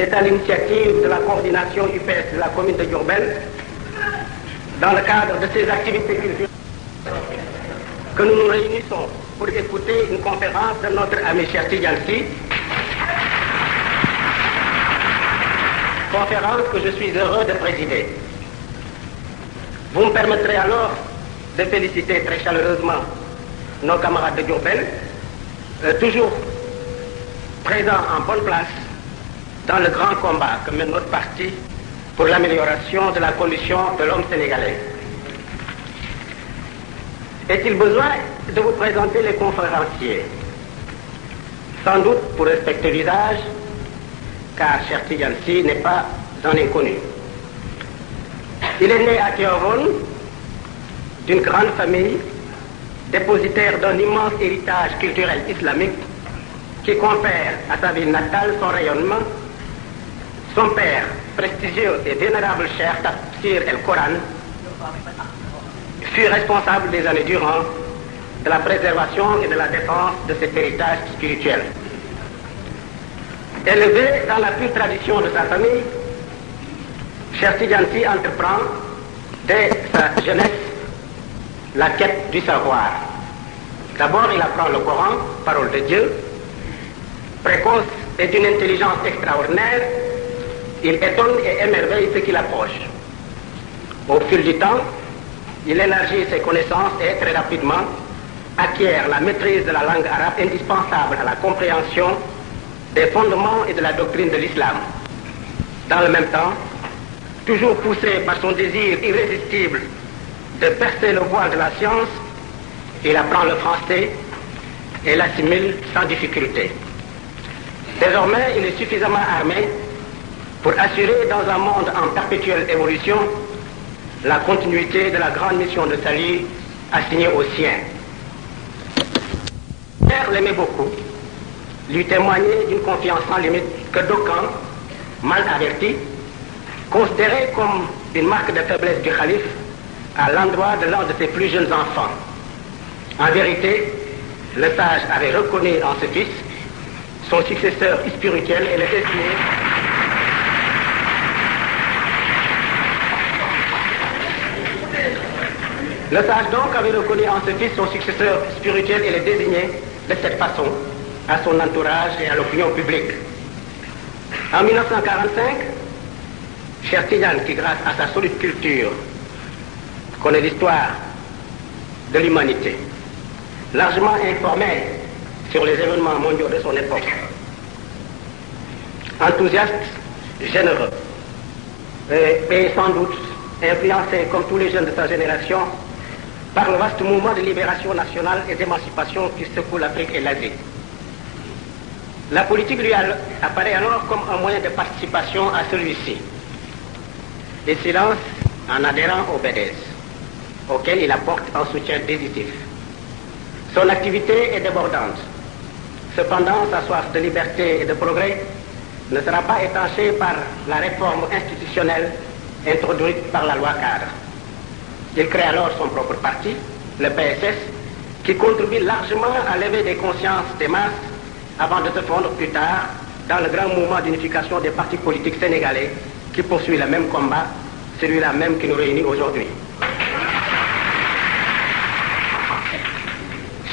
C'est à l'initiative de la coordination UPS de la commune de Diourbel, dans le cadre de ces activités culturelles, que nous nous réunissons pour écouter une conférence de notre ami Cheikh Tidiane Sy, conférence que je suis heureux de présider. Vous me permettrez alors de féliciter très chaleureusement nos camarades de Diourbel, toujours présents en bonne place dans le grand combat que mène notre parti pour l'amélioration de la condition de l'homme sénégalais. Est-il besoin de vous présenter les conférenciers? Sans doute pour respecter l'usage, car Cheikh Tidiane Sy n'est pas un inconnu. Il est né à Tivaouane d'une grande famille, dépositaire d'un immense héritage culturel islamique qui confère à sa ville natale son rayonnement. Son père, prestigieux et vénérable Cheikh Tafsir el-Coran, fut responsable des années durant de la préservation et de la défense de cet héritage spirituel. Élevé dans la pure tradition de sa famille, Cheikh Tidiane Sy entreprend dès sa jeunesse la quête du savoir. D'abord, il apprend le Coran, parole de Dieu. Précoce et d'une intelligence extraordinaire, il étonne et émerveille ceux qui l'approchent. Au fil du temps, il élargit ses connaissances et très rapidement acquiert la maîtrise de la langue arabe indispensable à la compréhension des fondements et de la doctrine de l'islam. Dans le même temps, toujours poussé par son désir irrésistible de percer le voile de la science, il apprend le français et l'assimile sans difficulté. Désormais, il est suffisamment armé pour assurer dans un monde en perpétuelle évolution la continuité de la grande mission de salut assignée aux siens. Père l'aimait beaucoup, lui témoignait d'une confiance sans limite que d'aucuns, mal avertis, considéraient comme une marque de faiblesse du calife à l'endroit de l'un de ses plus jeunes enfants. En vérité, le sage avait reconnu en ce fils son successeur spirituel et le destiné Le sage donc avait reconnu en ce fils son successeur spirituel et le désigné de cette façon à son entourage et à l'opinion publique. En 1945, Cheikh Tidiane, qui grâce à sa solide culture connaît l'histoire de l'humanité, largement informé sur les événements mondiaux de son époque, enthousiaste, généreux, et sans doute influencé comme tous les jeunes de sa génération par le vaste mouvement de libération nationale et d'émancipation qui secoue l'Afrique et l'Asie. La politique lui apparaît alors comme un moyen de participation à celui-ci. Il s'y lance en adhérant au BDS, auquel il apporte un soutien décisif. Son activité est débordante. Cependant, sa soif de liberté et de progrès ne sera pas étanchée par la réforme institutionnelle introduite par la loi cadre. Il crée alors son propre parti, le PSS, qui contribue largement à lever des consciences des masses avant de se fondre plus tard dans le grand mouvement d'unification des partis politiques sénégalais qui poursuit le même combat, celui-là même qui nous réunit aujourd'hui.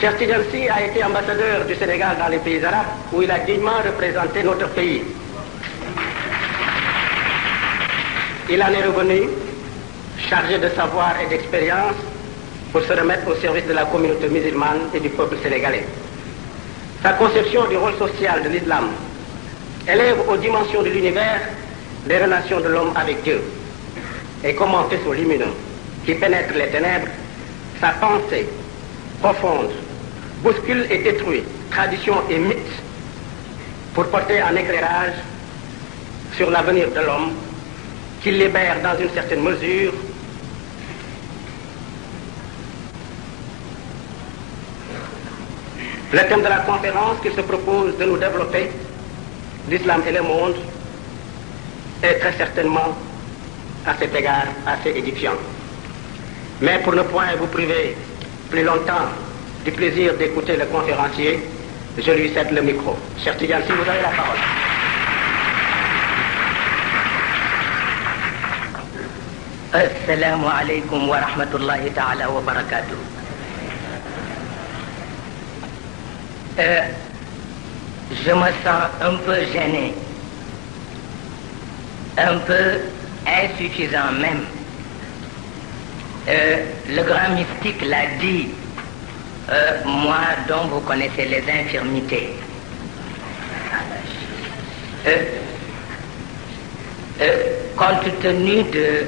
Cheikh Tidiane Sy a été ambassadeur du Sénégal dans les pays arabes où il a dignement représenté notre pays. Il en est revenu chargé de savoir et d'expérience pour se remettre au service de la communauté musulmane et du peuple sénégalais. Sa conception du rôle social de l'islam élève aux dimensions de l'univers les relations de l'homme avec Dieu. Et comme un faisceau lumineux qui pénètre les ténèbres, sa pensée profonde bouscule et détruit traditions et mythes pour porter un éclairage sur l'avenir de l'homme qui libère dans une certaine mesure le thème de la conférence qu'il se propose de nous développer, l'islam et le monde, est très certainement à cet égard assez édifiant. Mais pour ne point vous priver plus longtemps du plaisir d'écouter le conférencier, je lui cède le micro. Cheikh Tidiane Sy, vous avez la parole. Assalamu alaikum wa rahmatullahi ta'ala wa barakatuh. Je me sens un peu gêné, un peu insuffisant même. Le grand mystique l'a dit, moi dont vous connaissez les infirmités. Compte tenu de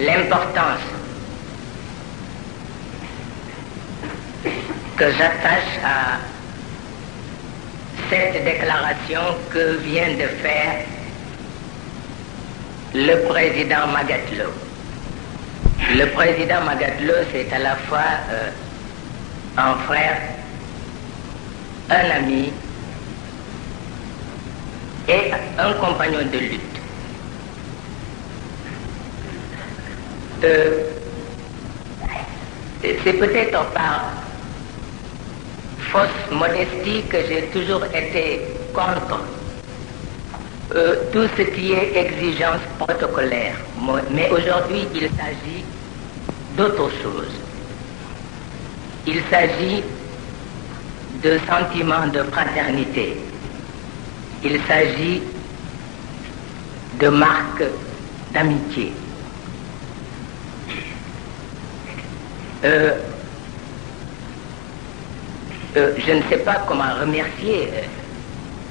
l'importance que j'attache à cette déclaration que vient de faire le président Magatlo. Le président Magatlo, c'est à la fois un frère, un ami et un compagnon de lutte. C'est peut-être par fausse modestie que j'ai toujours été contre tout ce qui est exigence protocolaire. Mais aujourd'hui, il s'agit d'autre chose. Il s'agit de sentiments de fraternité. Il s'agit de marques d'amitié. Je ne sais pas comment remercier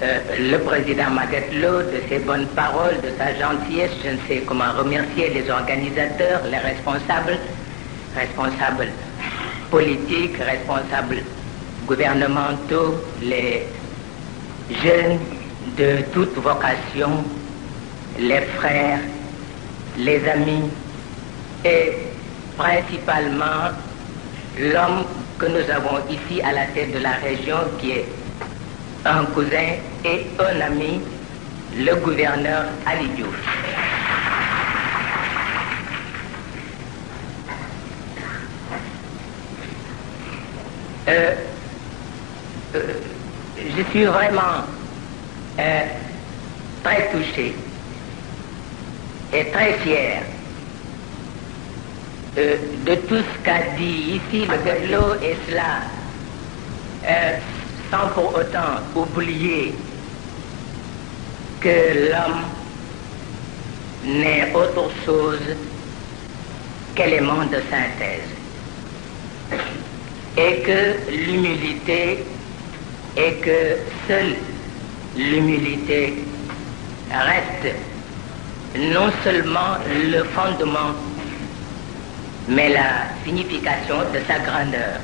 le président Magatlo de ses bonnes paroles, de sa gentillesse. Je ne sais comment remercier les organisateurs, les responsables politiques, responsables gouvernementaux, les jeunes de toute vocation, les frères, les amis et principalement l'homme que nous avons ici à la tête de la région qui est un cousin et un ami, le gouverneur Ali Diouf. Je suis vraiment très touché et très fier de tout ce qu'a dit ici Magatlo, et cela sans pour autant oublier que l'homme n'est autre chose qu'élément de synthèse et que l'humilité et que seule l'humilité reste non seulement le fondement mais la signification de sa grandeur.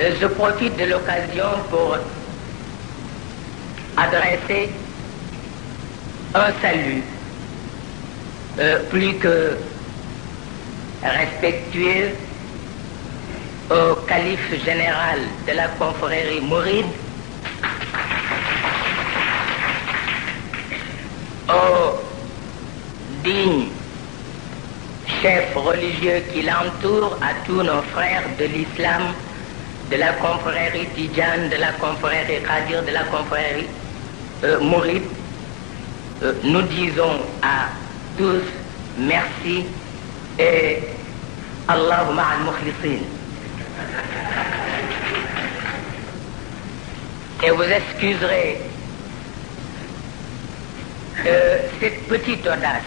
Je profite de l'occasion pour adresser un salut plus que respectueux au calife général de la confrérie mouride, au digne chef religieux qui l'entoure, à tous nos frères de l'islam, de la confrérie Tidjane, de la confrérie Qadir, de la confrérie mouride. Nous disons à tous merci et Allahumma al-mukhlisin. Et vous excuserez cette petite audace.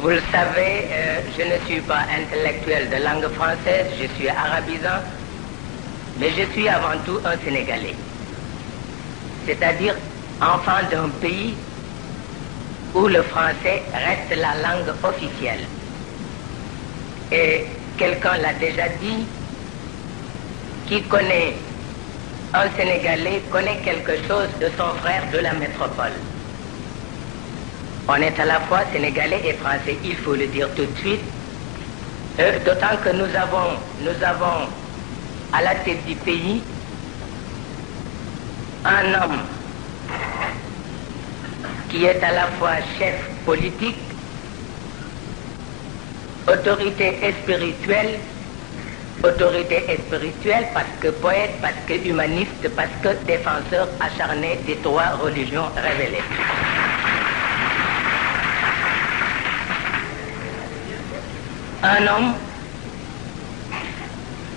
Vous le savez, je ne suis pas intellectuel de langue française, je suis arabisant, mais je suis avant tout un Sénégalais. C'est-à-dire enfant d'un pays où le français reste la langue officielle. Et quelqu'un l'a déjà dit, qui connaît un Sénégalais connaît quelque chose de son frère de la métropole. On est à la fois sénégalais et français, il faut le dire tout de suite. D'autant que nous avons à la tête du pays un homme qui est à la fois chef politique, autorité spirituelle autorité spirituelle, parce que poète, parce que humaniste, parce que défenseur acharné des trois religions révélées. Un homme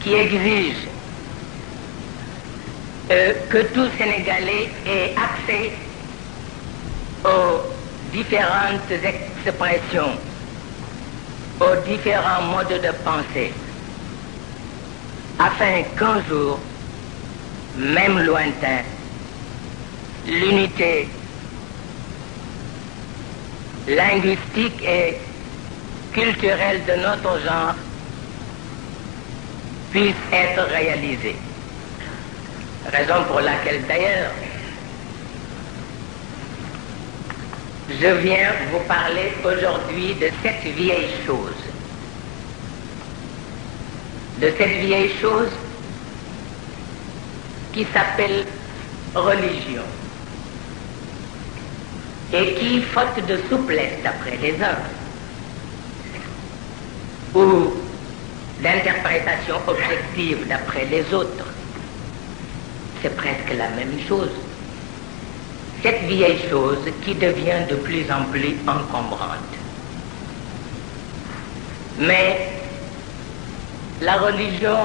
qui exige que tout Sénégalais ait accès aux différentes expressions, aux différents modes de pensée, afin qu'un jour, même lointain, l'unité linguistique et culturelle de notre genre puisse être réalisée. Raison pour laquelle d'ailleurs je viens vous parler aujourd'hui de cette vieille chose. De cette vieille chose qui s'appelle religion et qui, faute de souplesse d'après les uns ou d'interprétation objective d'après les autres, c'est presque la même chose. Cette vieille chose qui devient de plus en plus encombrante. Mais la religion,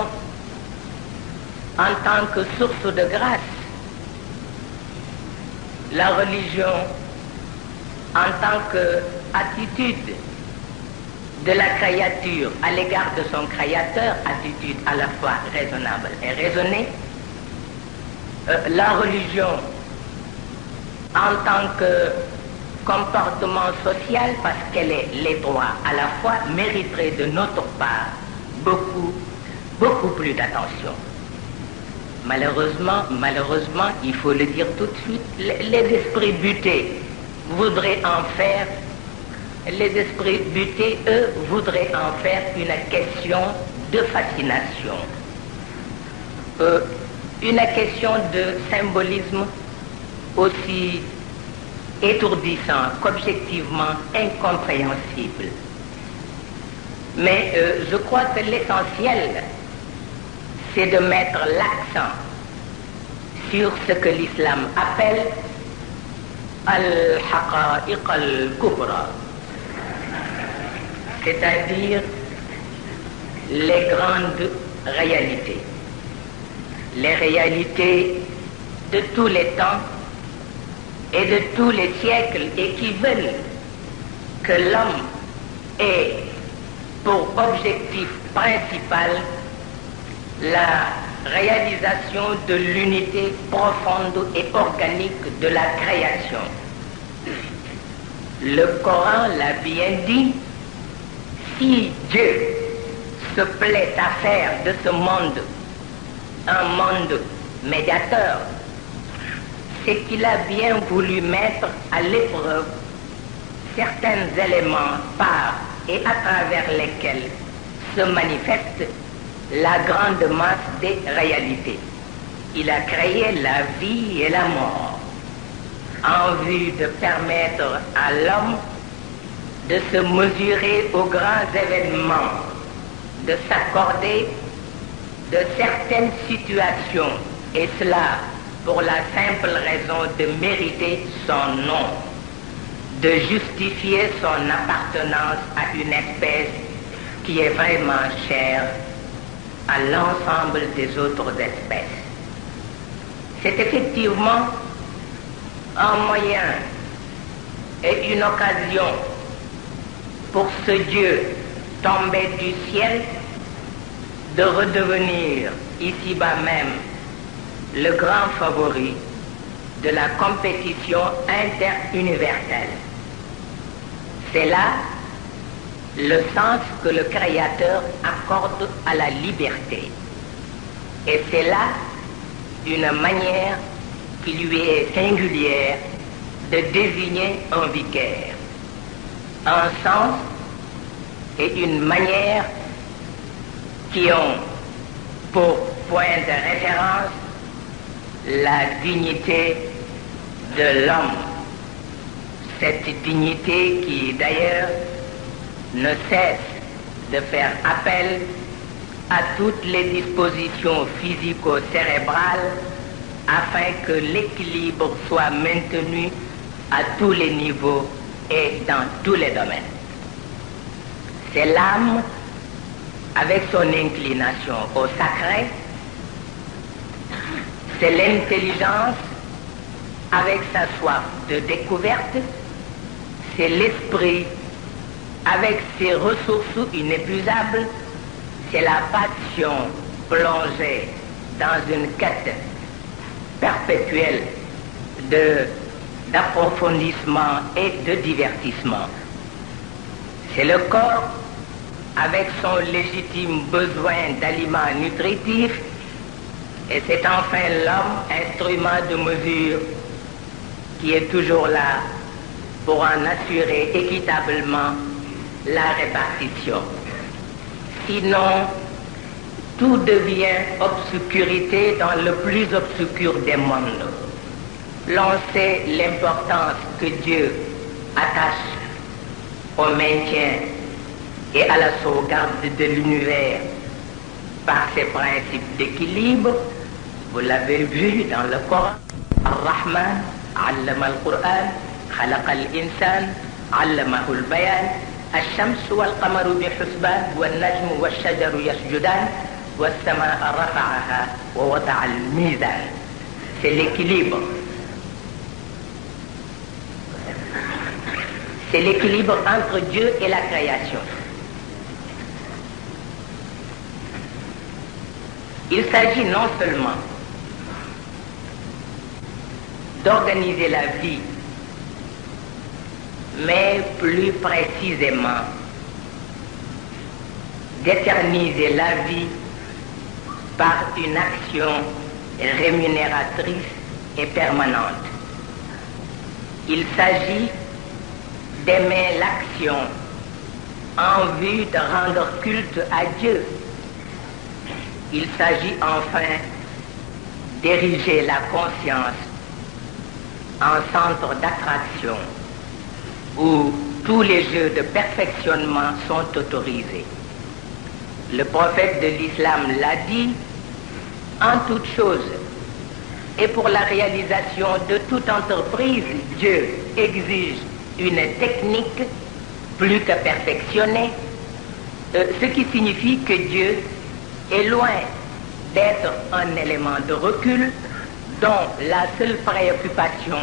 en tant que source de grâce, la religion en tant qu'attitude de la créature à l'égard de son créateur, attitude à la fois raisonnable et raisonnée, la religion en tant que comportement social, parce qu'elle est les droits à la fois, mériterait de notre part beaucoup plus d'attention. Malheureusement, il faut le dire tout de suite, les esprits butés voudraient en faire, les esprits butés, eux, voudraient en faire une question de fascination, une question de symbolisme aussi étourdissant qu'objectivement incompréhensible. Mais je crois que l'essentiel, c'est de mettre l'accent sur ce que l'islam appelle al-haqa'iq al-kubra, c'est-à-dire les grandes réalités, les réalités de tous les temps et de tous les siècles, et qui veulent que l'homme ait pour objectif principal la réalisation de l'unité profonde et organique de la création. Le Coran l'a bien dit, si Dieu se plaît à faire de ce monde un monde médiateur, c'est qu'il a bien voulu mettre à l'épreuve certains éléments par et à travers lesquels se manifeste la grande masse des réalités. Il a créé la vie et la mort en vue de permettre à l'homme de se mesurer aux grands événements, de s'accorder de certaines situations, et cela pour la simple raison de mériter son nom, de justifier son appartenance à une espèce qui est vraiment chère à l'ensemble des autres espèces. C'est effectivement un moyen et une occasion pour ce Dieu tombé du ciel de redevenir ici-bas même le grand favori de la compétition interuniverselle. C'est là le sens que le Créateur accorde à la liberté. Et c'est là une manière qui lui est singulière de désigner un vicaire. Un sens et une manière qui ont pour point de référence la dignité de l'homme. Cette dignité qui d'ailleurs ne cesse de faire appel à toutes les dispositions physico-cérébrales afin que l'équilibre soit maintenu à tous les niveaux et dans tous les domaines. C'est l'âme avec son inclination au sacré, c'est l'intelligence avec sa soif de découverte, c'est l'esprit avec ses ressources inépuisables, c'est la passion plongée dans une quête perpétuelle d'approfondissement et de divertissement. C'est le corps avec son légitime besoin d'aliments nutritifs et c'est enfin l'homme, instrument de mesure, qui est toujours là pour en assurer équitablement la répartition. Sinon, tout devient obscurité dans le plus obscur des mondes. L'on sait l'importance que Dieu attache au maintien et à la sauvegarde de l'univers par ses principes d'équilibre. Vous l'avez vu dans le Coran. Ar-Rahman, allama al-Qur'an, khalaqa al-insan, allamahu al-bayan, الشمس والقمر بحسبان والنجم والشجر يسجدان والسماء رفعها ووضع الميزان. C'est l'équilibre. C'est l'équilibre entre Dieu et la création. Il s'agit non seulement d'organiser la vie, mais plus précisément d'éterniser la vie par une action rémunératrice et permanente. Il s'agit d'aimer l'action en vue de rendre culte à Dieu. Il s'agit enfin d'ériger la conscience en centre d'attraction où tous les jeux de perfectionnement sont autorisés. Le prophète de l'islam l'a dit, en toute chose et pour la réalisation de toute entreprise, Dieu exige une technique plus que perfectionnée, ce qui signifie que Dieu est loin d'être un élément de recul dont la seule préoccupation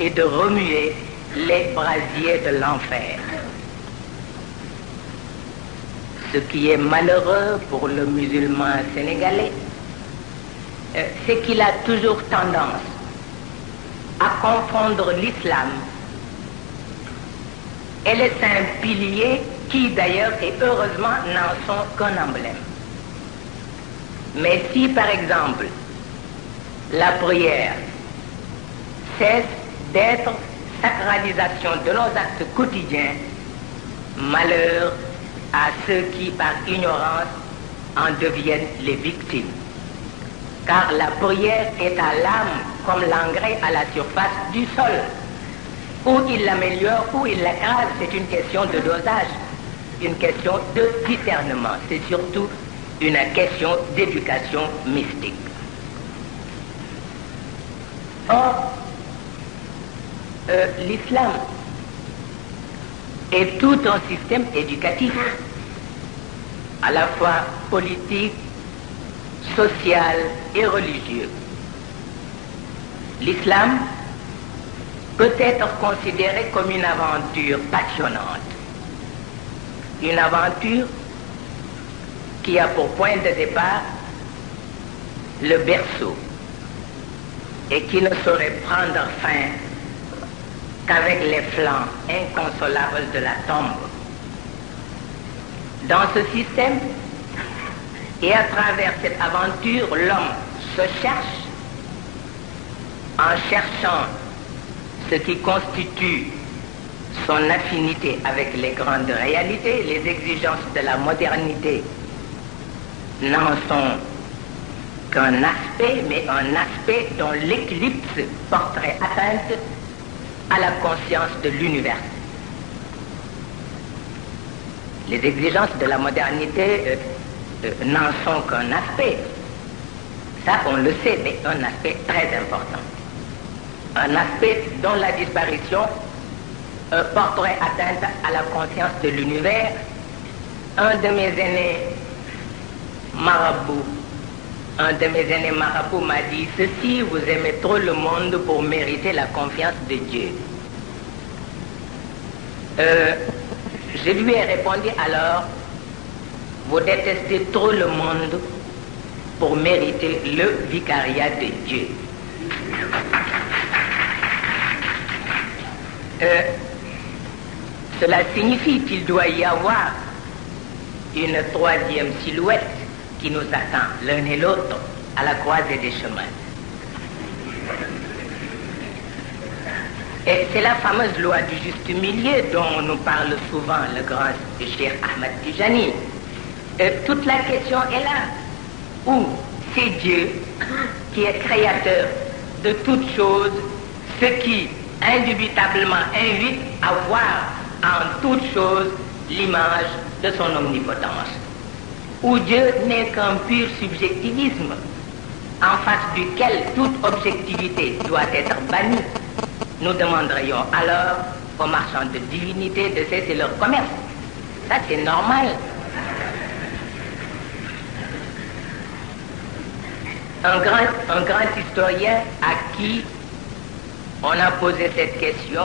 est de remuer les brasiers de l'enfer. Ce qui est malheureux pour le musulman sénégalais, c'est qu'il a toujours tendance à confondre l'islam et les saints piliers qui d'ailleurs et heureusement n'en sont qu'un emblème. Mais si par exemple la prière cesse d'être sacralisation de nos actes quotidiens, malheur à ceux qui par ignorance en deviennent les victimes. Car la prière est à l'âme comme l'engrais à la surface du sol. Ou il l'améliore, ou il l'écrase, c'est une question de dosage, une question de discernement, c'est surtout une question d'éducation mystique. Or, l'islam est tout un système éducatif, à la fois politique, social et religieux. L'islam peut être considéré comme une aventure passionnante, une aventure qui a pour point de départ le berceau et qui ne saurait prendre fin qu'avec les flancs inconsolables de la tombe. Dans ce système et à travers cette aventure, l'homme se cherche en cherchant ce qui constitue son affinité avec les grandes réalités. Les exigences de la modernité n'en sont qu'un aspect, mais un aspect dont l'éclipse porterait atteinte à la conscience de l'univers. Les exigences de la modernité n'en sont qu'un aspect. Ça, on le sait, mais un aspect très important. Un aspect dont la disparition porterait atteinte à la conscience de l'univers. Un de mes aînés marabouts m'a dit ceci: vous aimez trop le monde pour mériter la confiance de Dieu. Je lui ai répondu alors: vous détestez trop le monde pour mériter le vicariat de Dieu. Cela signifie qu'il doit y avoir une troisième silhouette qui nous attend l'un et l'autre à la croisée des chemins. Et c'est la fameuse loi du juste milieu dont nous parle souvent le grand Cheikh Ahmed Tijani. Toute la question est là, où c'est Dieu qui est créateur de toutes choses, ce qui indubitablement invite à voir en toutes choses l'image de son omnipotence, où Dieu n'est qu'un pur subjectivisme, en face duquel toute objectivité doit être bannie. Nous demanderions alors aux marchands de divinité de cesser leur commerce. Ça, c'est normal. Un grand historien à qui on a posé cette question: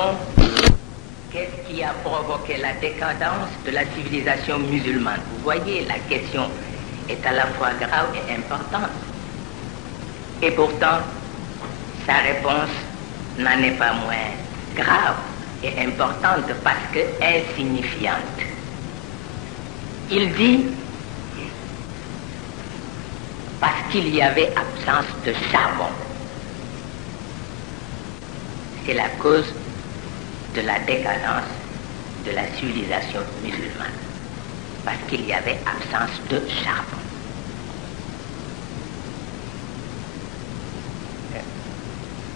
qu'est-ce qui a provoqué la décadence de la civilisation musulmane? Vous voyez, la question est à la fois grave et importante. Et pourtant, sa réponse n'en est pas moins grave et importante parce que insignifiante. Il dit: parce qu'il y avait absence de charbon. C'est la cause de la décadence de la civilisation musulmane. Parce qu'il y avait absence de charbon.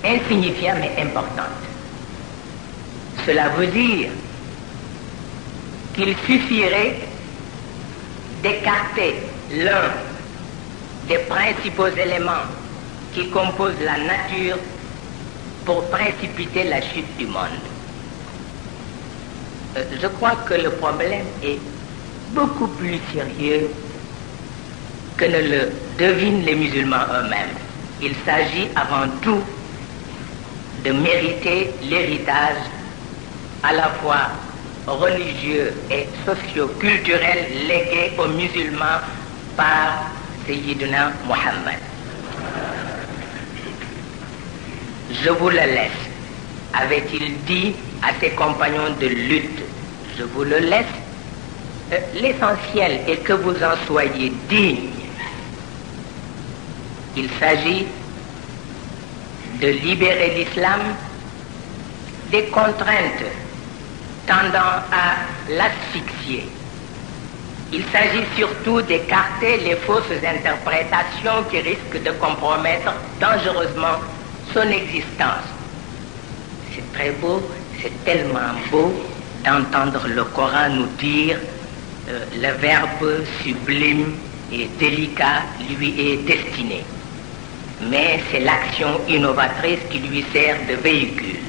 Insignifiante mais importante. Cela veut dire qu'il suffirait d'écarter l'un des principaux éléments qui composent la nature pour précipiter la chute du monde. Je crois que le problème est beaucoup plus sérieux que ne le devinent les musulmans eux-mêmes. Il s'agit avant tout de mériter l'héritage à la fois religieux et socio-culturel légué aux musulmans par Sayyidina Muhammad. Je vous le laisse, avait-il dit à ses compagnons de lutte. Je vous le laisse. L'essentiel est que vous en soyez dignes. Il s'agit de libérer l'islam des contraintes tendant à l'asphyxier. Il s'agit surtout d'écarter les fausses interprétations qui risquent de compromettre dangereusement son existence. C'est très beau, c'est tellement beau d'entendre le Coran nous dire le verbe sublime et délicat lui est destiné. Mais c'est l'action innovatrice qui lui sert de véhicule.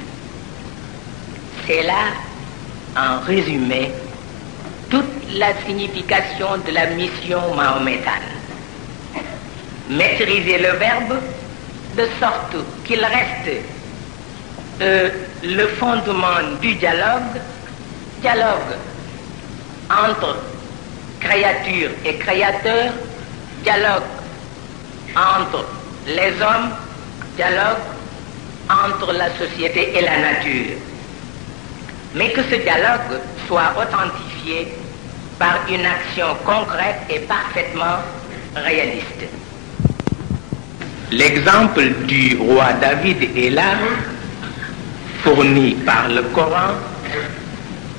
C'est là, en résumé, toute la signification de la mission mahométane. Maîtriser le verbe de sorte qu'il reste le fondement du dialogue entre créature et créateur, dialogue entre les hommes, dialogue entre la société et la nature. Mais que ce dialogue soit authentifié par une action concrète et parfaitement réaliste. L'exemple du roi David est là, fourni par le Coran,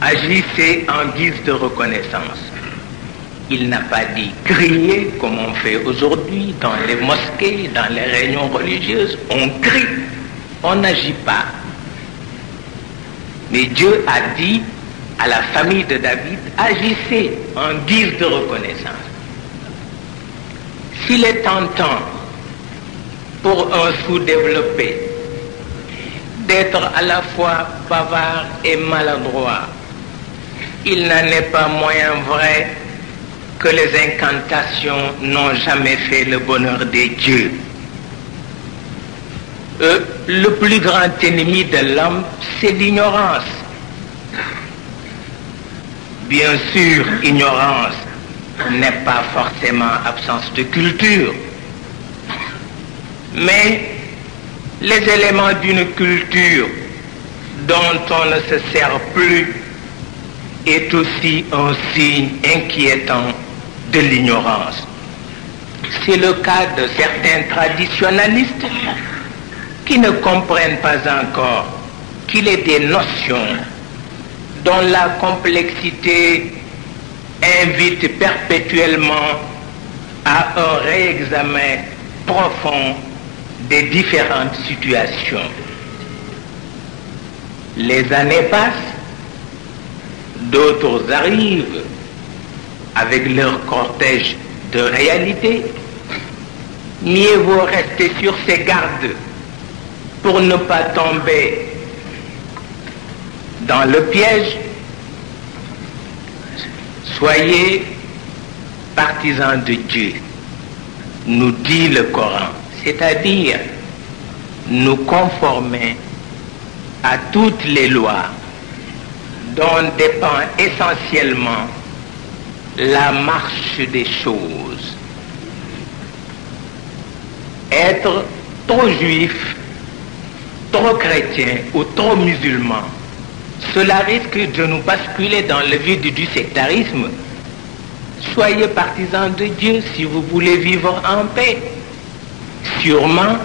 agissait en guise de reconnaissance. Il n'a pas dit crier comme on fait aujourd'hui dans les mosquées, dans les réunions religieuses. On crie, on n'agit pas. Mais Dieu a dit à la famille de David, agissez en guise de reconnaissance. S'il est tentant pour un sous-développé d'être à la fois bavard et maladroit, il n'en est pas moins vrai que les incantations n'ont jamais fait le bonheur des dieux. Le plus grand ennemi de l'homme, c'est l'ignorance. Bien sûr, ignorance n'est pas forcément absence de culture, mais les éléments d'une culture dont on ne se sert plus est aussi un signe inquiétant de l'ignorance. C'est le cas de certains traditionalistes qui ne comprennent pas encore qu'il est des notions dont la complexité invite perpétuellement à un réexamen profond des différentes situations. Les années passent, d'autres arrivent avec leur cortège de réalité. Mieux vaut rester sur ses gardes pour ne pas tomber dans le piège. Soyez partisans de Dieu, nous dit le Coran, c'est-à-dire nous conformer à toutes les lois dont dépend essentiellement la marche des choses. Être trop juif, trop chrétien ou trop musulman, cela risque de nous basculer dans le vide du sectarisme. Soyez partisans de Dieu si vous voulez vivre en paix. Sûrement,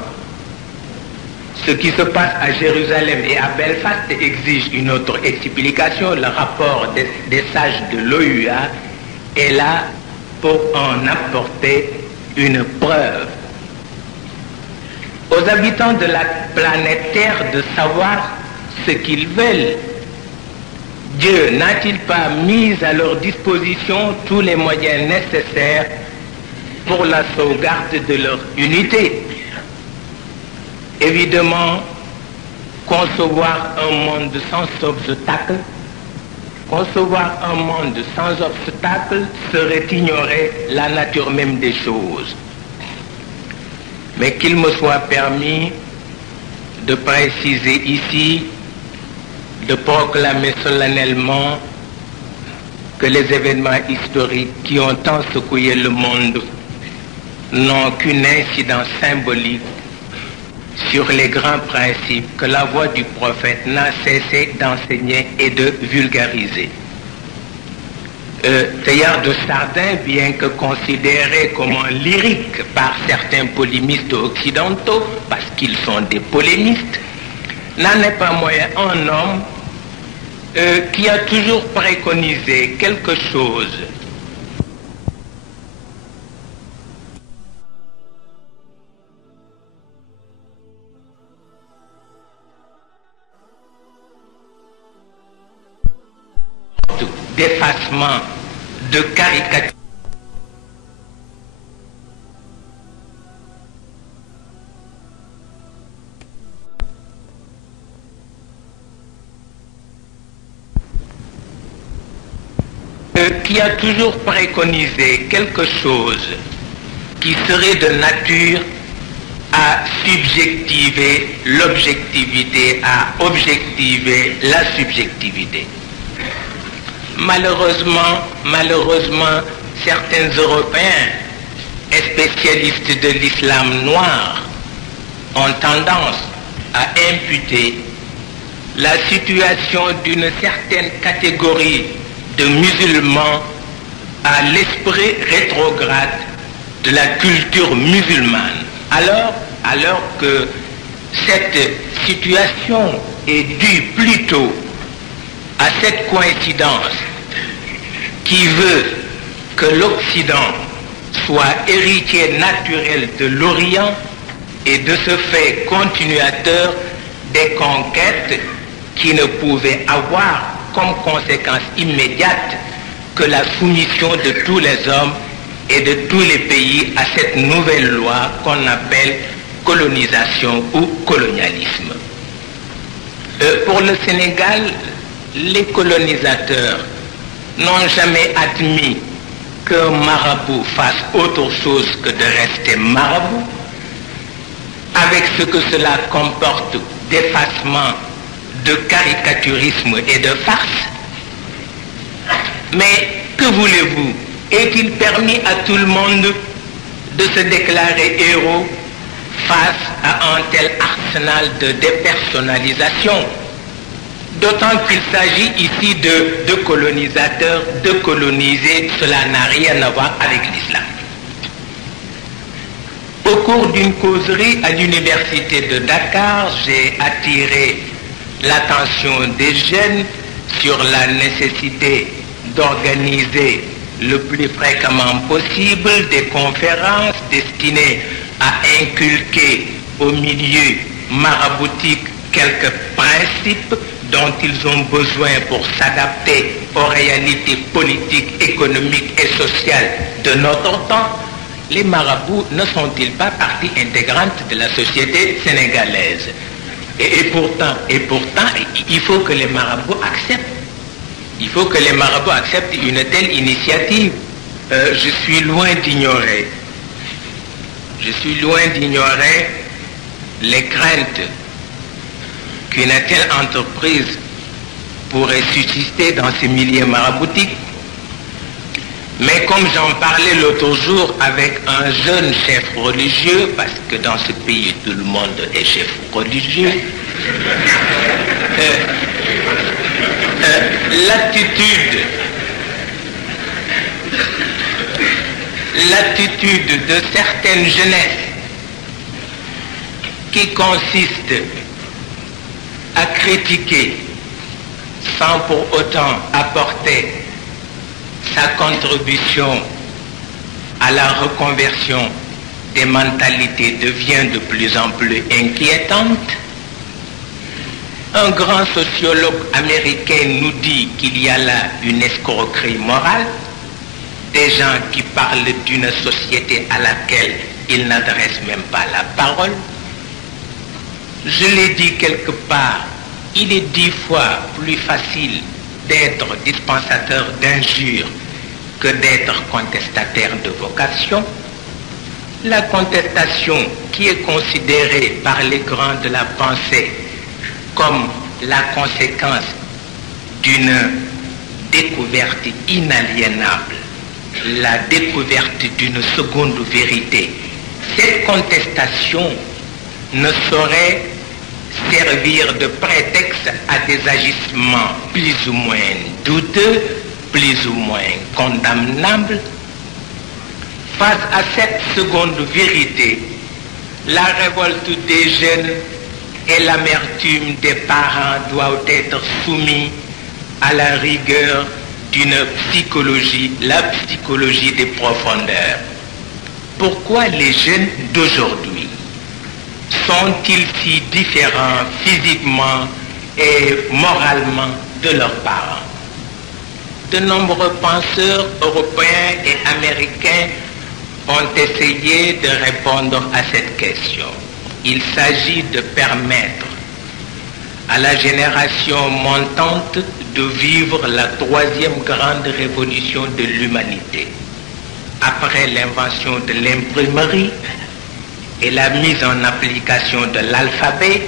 ce qui se passe à Jérusalem et à Belfast exige une autre explication. Le rapport des sages de l'OUA est là pour en apporter une preuve. Aux habitants de la planète Terre de savoir ce qu'ils veulent. Dieu n'a-t-il pas mis à leur disposition tous les moyens nécessaires pour la sauvegarde de leur unité? Évidemment, concevoir un monde sans obstacle, serait ignorer la nature même des choses. Mais qu'il me soit permis de préciser ici, de proclamer solennellement que les événements historiques qui ont tant secoué le monde n'ont qu'une incidence symbolique sur les grands principes que la voix du prophète n'a cessé d'enseigner et de vulgariser. Teilhard de Chardin, bien que considéré comme un lyrique par certains polémistes occidentaux, parce qu'ils sont des polémistes, n'en est pas moins un homme qui a toujours préconisé quelque chose d'effacement, de caricature. Qui a toujours préconisé quelque chose qui serait de nature à subjectiver l'objectivité, à objectiver la subjectivité. Malheureusement, certains Européens et spécialistes de l'islam noir ont tendance à imputer la situation d'une certaine catégorie de musulmans à l'esprit rétrograde de la culture musulmane, alors que cette situation est due plutôt à cette coïncidence qui veut que l'Occident soit héritier naturel de l'Orient et de ce fait continuateur des conquêtes qui ne pouvaient avoir comme conséquence immédiate que la soumission de tous les hommes et de tous les pays à cette nouvelle loi qu'on appelle colonisation ou colonialisme. Pour le Sénégal, les colonisateurs n'ont jamais admis qu'un marabout fasse autre chose que de rester marabout, avec ce que cela comporte d'effacement, de caricaturisme et de farce. Mais que voulez-vous? Est-il permis à tout le monde de se déclarer héros face à un tel arsenal de dépersonnalisation? D'autant qu'il s'agit ici de colonisateurs, de colonisés, cela n'a rien à voir avec l'islam. Au cours d'une causerie à l'université de Dakar, j'ai attiré l'attention des jeunes sur la nécessité d'organiser le plus fréquemment possible des conférences destinées à inculquer au milieu maraboutique quelques principes dont ils ont besoin pour s'adapter aux réalités politiques, économiques et sociales de notre temps. Les marabouts ne sont-ils pas partie intégrante de la société sénégalaise? Et pourtant, il faut que les marabouts acceptent. Il faut que les marabouts acceptent une telle initiative. Je suis loin d'ignorer les craintes qu'une telle entreprise pourrait susciter dans ces milieux maraboutiques. Mais comme j'en parlais l'autre jour avec un jeune chef religieux, parce que dans ce pays tout le monde est chef religieux, l'attitude de certaines jeunesses qui consiste à critiquer sans pour autant apporter sa contribution à la reconversion des mentalités devient de plus en plus inquiétante. Un grand sociologue américain nous dit qu'il y a là une escroquerie morale, des gens qui parlent d'une société à laquelle ils n'adressent même pas la parole. Je l'ai dit quelque part, il est 10 fois plus facile d'être dispensateur d'injures que d'être contestataire de vocation. La contestation, qui est considérée par les grands de la pensée comme la conséquence d'une découverte inaliénable, la découverte d'une seconde vérité, cette contestation ne saurait servir de prétexte à des agissements plus ou moins douteux, plus ou moins condamnables. Face à cette seconde vérité, la révolte des jeunes et l'amertume des parents doivent être soumis à la rigueur d'une psychologie, la psychologie des profondeurs. Pourquoi les jeunes d'aujourd'hui sont-ils si différents physiquement et moralement de leurs parents? De nombreux penseurs européens et américains ont essayé de répondre à cette question. Il s'agit de permettre à la génération montante de vivre la troisième grande révolution de l'humanité. Après l'invention de l'imprimerie et la mise en application de l'alphabet,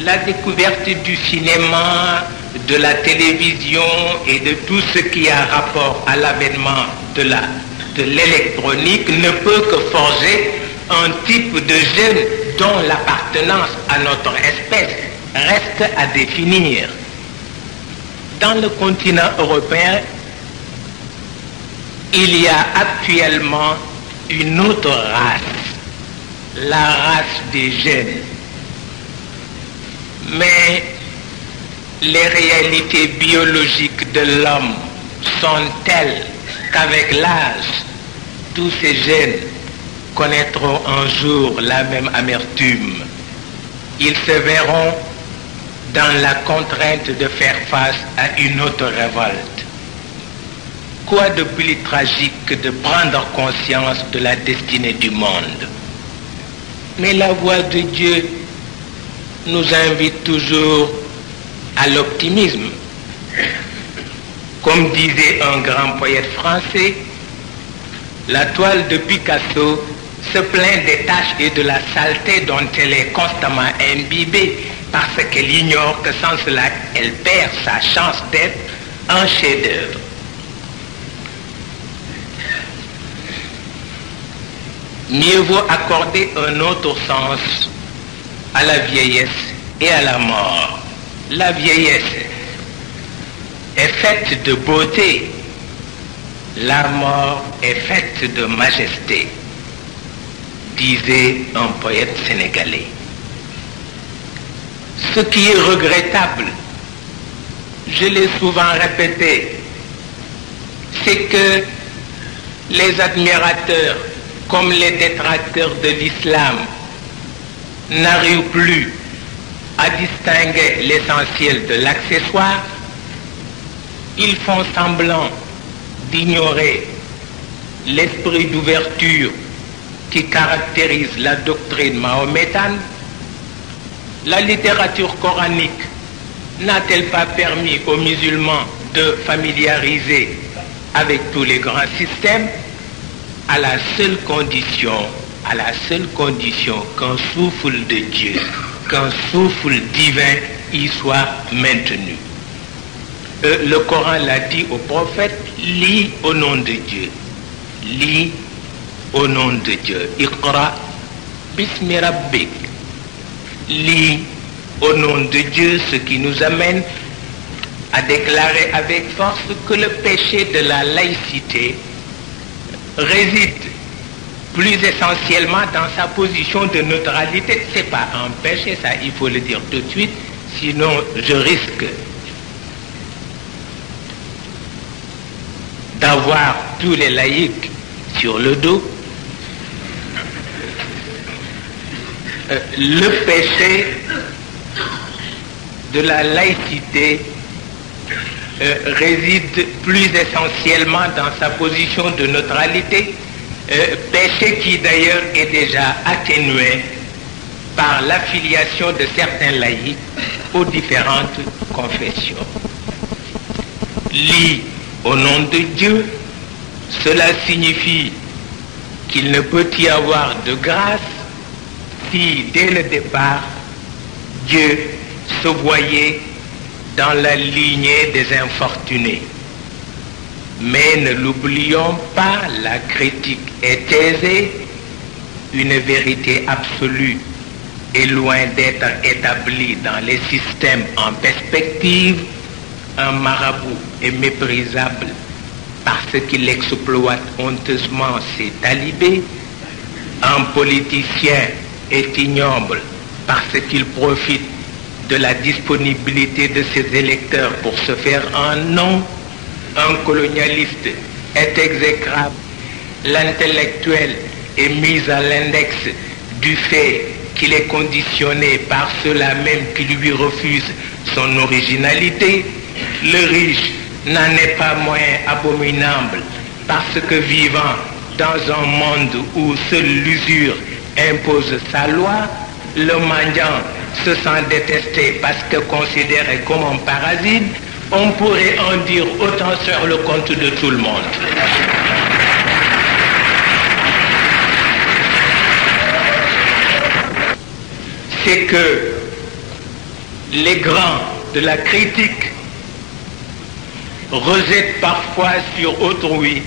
la découverte du cinéma, de la télévision et de tout ce qui a rapport à l'avènement de l'électronique ne peut que forger un type de jeune dont l'appartenance à notre espèce reste à définir. Dans le continent européen, il y a actuellement une autre race, la race des jeunes. Mais les réalités biologiques de l'homme sont telles qu'avec l'âge, tous ces jeunes connaîtront un jour la même amertume. Ils se verront dans la contrainte de faire face à une autre révolte. quoi de plus tragique que de prendre conscience de la destinée du monde? Mais la voix de Dieu nous invite toujours à l'optimisme. Comme disait un grand poète français, la toile de Picasso se plaint des taches et de la saleté dont elle est constamment imbibée parce qu'elle ignore que sans cela, elle perd sa chance d'être un chef-d'œuvre. Mieux vaut accorder un autre sens à la vieillesse et à la mort. La vieillesse est faite de beauté, la mort est faite de majesté, disait un poète sénégalais. Ce qui est regrettable, je l'ai souvent répété, c'est que les admirateurs comme les détracteurs de l'islam n'arrivent plus à distinguer l'essentiel de l'accessoire. Ils font semblant d'ignorer l'esprit d'ouverture qui caractérise la doctrine mahométane. La littérature coranique n'a-t-elle pas permis aux musulmans de familiariser avec tous les grands systèmes, à la seule condition qu'un souffle de Dieu, qu'un souffle divin y soit maintenu. Le Coran l'a dit au prophète, lis au nom de Dieu. Lis au nom de Dieu. Iqra bismi rabbik. Lis au nom de Dieu, ce qui nous amène à déclarer avec force que le péché de la laïcité réside plus essentiellement dans sa position de neutralité. C'est pas un péché, ça, il faut le dire tout de suite, sinon je risque d'avoir tous les laïcs sur le dos. Le péché de la laïcité réside plus essentiellement dans sa position de neutralité, péché qui d'ailleurs est déjà atténué par l'affiliation de certains laïcs aux différentes confessions. Lis au nom de Dieu, cela signifie qu'il ne peut y avoir de grâce si dès le départ Dieu se voyait dans la lignée des infortunés. Mais ne l'oublions pas, la critique est aisée, une vérité absolue est loin d'être établie dans les systèmes en perspective. Un marabout est méprisable parce qu'il exploite honteusement ses talibés. Un politicien est ignoble parce qu'il profite de la disponibilité de ses électeurs pour se faire un nom. Un colonialiste est exécrable. L'intellectuel est mis à l'index du fait qu'il est conditionné par ceux-là même qui lui refusent son originalité. Le riche n'en est pas moins abominable parce que vivant dans un monde où seule l'usure impose sa loi, le mendiant se sent détesté parce que considéré comme un parasite. On pourrait en dire autant sur le compte de tout le monde. C'est que les grands de la critique rejettent parfois sur autrui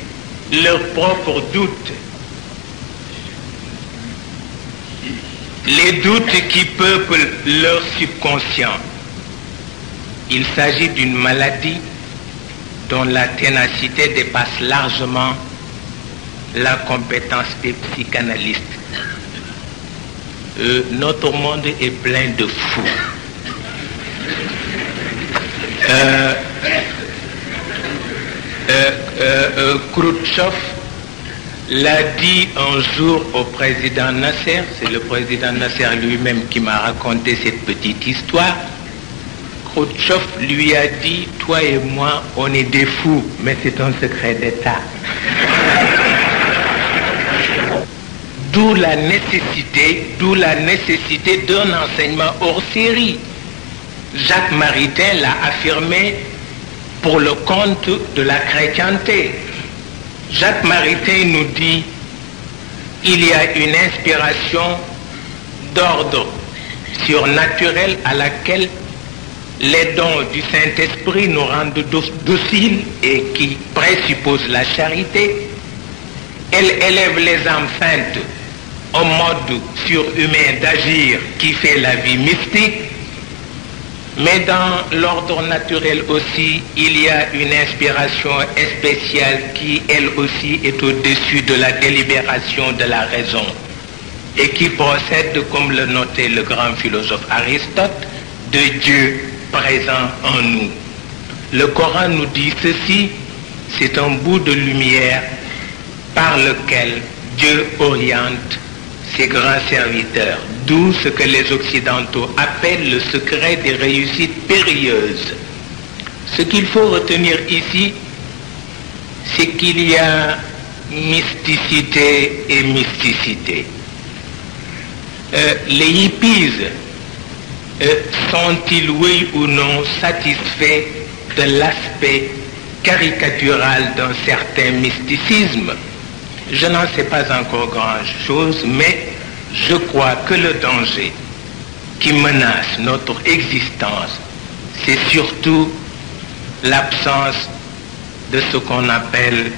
leurs propres doutes. Les doutes qui peuplent leur subconscient. Il s'agit d'une maladie dont la ténacité dépasse largement la compétence des psychanalystes. Notre monde est plein de fous. Khrouchtchev l'a dit un jour au président Nasser, c'est le président Nasser lui-même qui m'a raconté cette petite histoire. Khrouchtchev lui a dit « Toi et moi, on est des fous, mais c'est un secret d'État. » D'où la nécessité d'un enseignement hors série. Jacques Maritain l'a affirmé pour le compte de la chrétienté. Jacques Maritain nous dit il y a une inspiration d'ordre surnaturel à laquelle les dons du Saint-Esprit nous rendent dociles et qui présuppose la charité. Elle élève les âmes saintes au mode surhumain d'agir qui fait la vie mystique. Mais dans l'ordre naturel aussi, il y a une inspiration spéciale qui, elle aussi, est au-dessus de la délibération de la raison et qui procède, comme le notait le grand philosophe Aristote, de Dieu présent en nous. Le Coran nous dit ceci, c'est un bout de lumière par lequel Dieu oriente ses grands serviteurs, d'où ce que les Occidentaux appellent le secret des réussites périlleuses. Ce qu'il faut retenir ici, c'est qu'il y a mysticité et mysticité. Les hippies sont-ils, oui ou non, satisfaits de l'aspect caricatural d'un certain mysticisme? Je n'en sais pas encore grand-chose, mais je crois que le danger qui menace notre existence, c'est surtout l'absence de ce qu'on appelle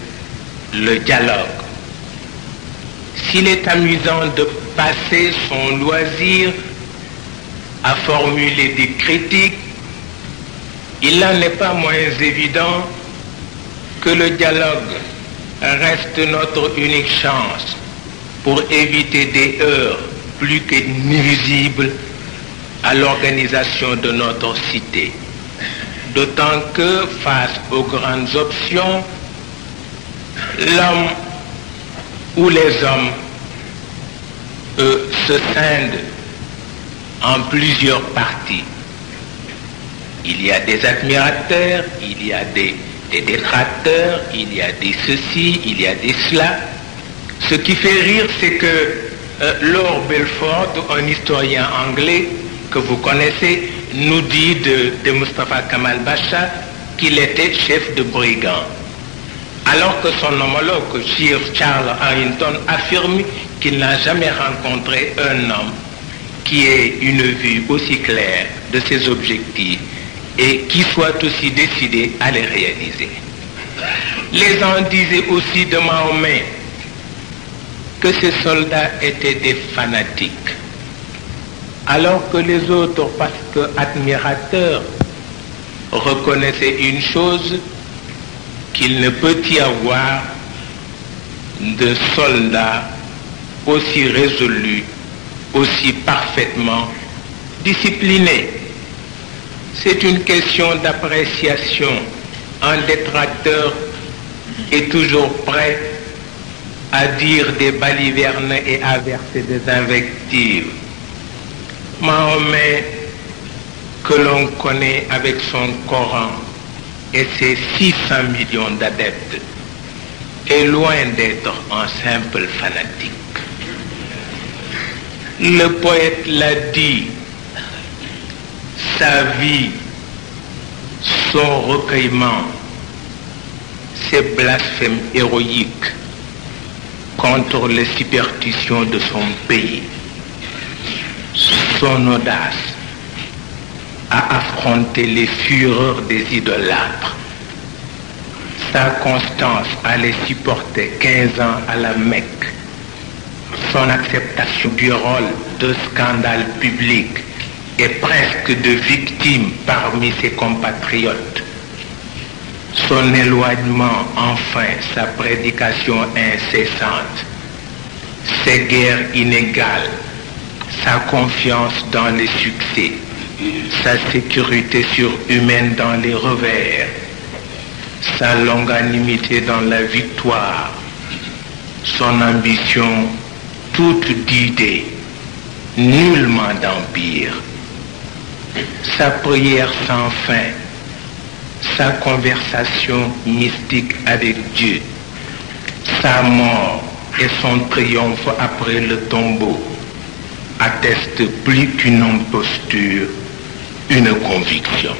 le dialogue. S'il est amusant de passer son loisir à formuler des critiques, il n'en est pas moins évident que le dialogue reste notre unique chance pour éviter des heurts plus que nuisibles à l'organisation de notre cité. D'autant que, face aux grandes options, l'homme ou les hommes se scindent en plusieurs parties. Il y a des admirateurs, il y a des détracteurs, il y a des ceci, il y a des cela. Ce qui fait rire, c'est que Lord Belford, un historien anglais que vous connaissez, nous dit de Mustafa Kemal Pasha qu'il était chef de brigand. Alors que son homologue, Sir Charles Harrington, affirme qu'il n'a jamais rencontré un homme qui ait une vue aussi claire de ses objectifs et qui soit aussi décidé à les réaliser. Les gens disaient aussi de Mahomet que ces soldats étaient des fanatiques, alors que les autres, parce que admirateurs, reconnaissaient une chose, qu'il ne peut y avoir de soldats aussi résolus, aussi parfaitement disciplinés. C'est une question d'appréciation. Un détracteur est toujours prêt à dire des balivernes et à verser des invectives. Mahomet, que l'on connaît avec son Coran et ses 600 millions d'adeptes, est loin d'être un simple fanatique. Le poète l'a dit, sa vie, son recueillement, ses blasphèmes héroïques contre les superstitions de son pays, son audace à affronter les fureurs des idolâtres, sa constance à les supporter 15 ans à la Mecque, son acceptation du rôle de scandale public et presque de victime parmi ses compatriotes, son éloignement, enfin, sa prédication incessante, ses guerres inégales, sa confiance dans les succès, sa sécurité surhumaine dans les revers, sa longanimité dans la victoire, son ambition toute d'idées, nullement d'empire, sa prière sans fin, sa conversation mystique avec Dieu, sa mort et son triomphe après le tombeau attestent plus qu'une imposture, une conviction.